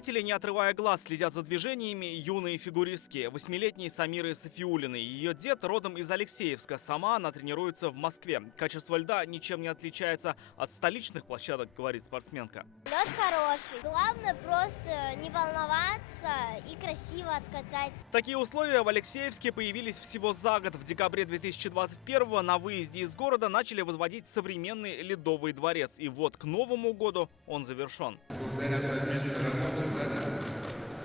Зрители, не отрывая глаз, следят за движениями юные фигуристки. 8-летней Самиры Сафиуллиной. Ее дед родом из Алексеевска. Сама она тренируется в Москве. Качество льда ничем не отличается от столичных площадок, говорит спортсменка. Лед хороший. Главное просто не волноваться и красиво откатать. Такие условия в Алексеевске появились всего за год. В декабре 2021-го на выезде из города начали возводить современный ледовый дворец. И вот к Новому году он завершен. Благодаря совместной работе занял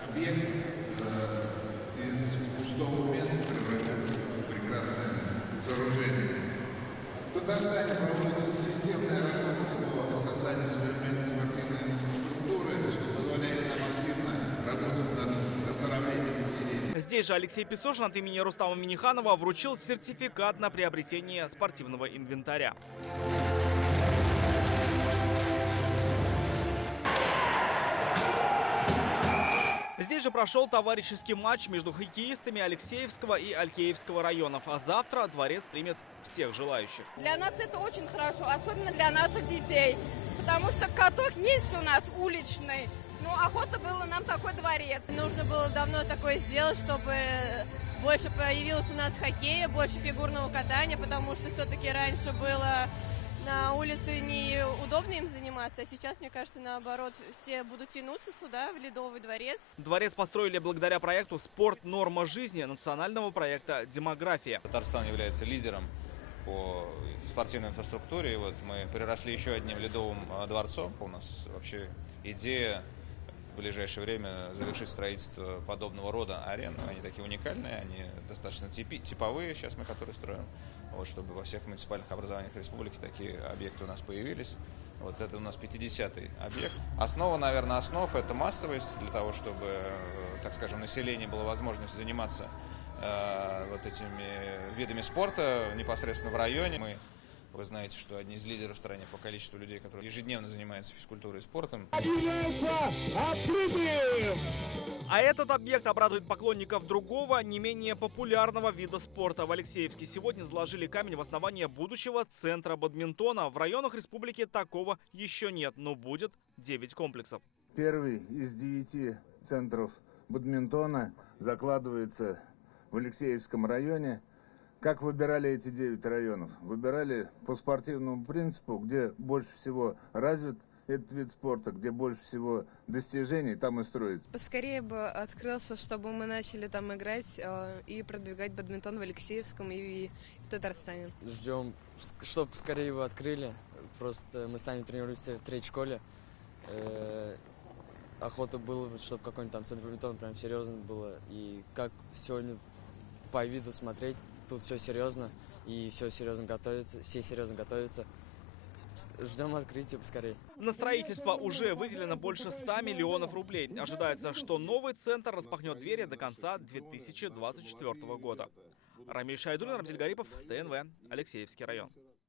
объект из пустого места превратился в прекрасное сооружение. В Татарстане проводится системная работа по созданию современной спортивной инфраструктуры, что позволяет нам активно работать над оздоровлением населения. Здесь же Алексей Песошин от имени Рустама Миниханова вручил сертификат на приобретение спортивного инвентаря. Здесь же прошел товарищеский матч между хоккеистами Алексеевского и Алькеевского районов. А завтра дворец примет всех желающих. Для нас это очень хорошо, особенно для наших детей. Потому что каток есть у нас уличный, но охота было нам такой дворец. Нужно было давно такое сделать, чтобы больше появилось у нас хоккея, больше фигурного катания, потому что все-таки раньше было на улице неудобно им заниматься, а сейчас, мне кажется, наоборот, все будут тянуться сюда, в Ледовый дворец. Дворец построили благодаря проекту «Спорт. Норма жизни» национального проекта «Демография». Татарстан является лидером по спортивной инфраструктуре. И вот мы приросли еще одним ледовым дворцом. У нас вообще идея в ближайшее время завершить строительство подобного рода арен. Они такие уникальные, они достаточно типовые, сейчас мы которые строим, вот, чтобы во всех муниципальных образованиях республики такие объекты у нас появились. Вот это у нас 50-й объект. Основа, наверное, основ – это массовость, для того, чтобы, так скажем, население было возможность заниматься вот этими видами спорта непосредственно в районе. Вы знаете, что одни из лидеров в стране по количеству людей, которые ежедневно занимаются физкультурой и спортом. А этот объект обрадует поклонников другого, не менее популярного вида спорта. В Алексеевске сегодня заложили камень в основание будущего центра бадминтона. В районах республики такого еще нет, но будет 9 комплексов. Первый из 9 центров бадминтона закладывается в Алексеевском районе. Как выбирали эти 9 районов? Выбирали по спортивному принципу, где больше всего развит этот вид спорта, где больше всего достижений, там и строится. Поскорее бы открылся, чтобы мы начали там играть и продвигать бадминтон в Алексеевском и в Татарстане. Ждем, чтобы поскорее его открыли. Просто мы сами тренируемся в 3-й школе. Охота было, чтобы какой-нибудь там центр бадминтона прям серьезно было. И как сегодня по виду смотреть, тут все серьезно, и все серьезно готовится, все серьезно готовятся. Ждем открытия поскорее. На строительство уже выделено больше 100 миллионов рублей. Ожидается, что новый центр распахнет двери до конца 2024 года. Рамиль Шайдуллин, Рамзиль Гарипов, ТНВ, Алексеевский район.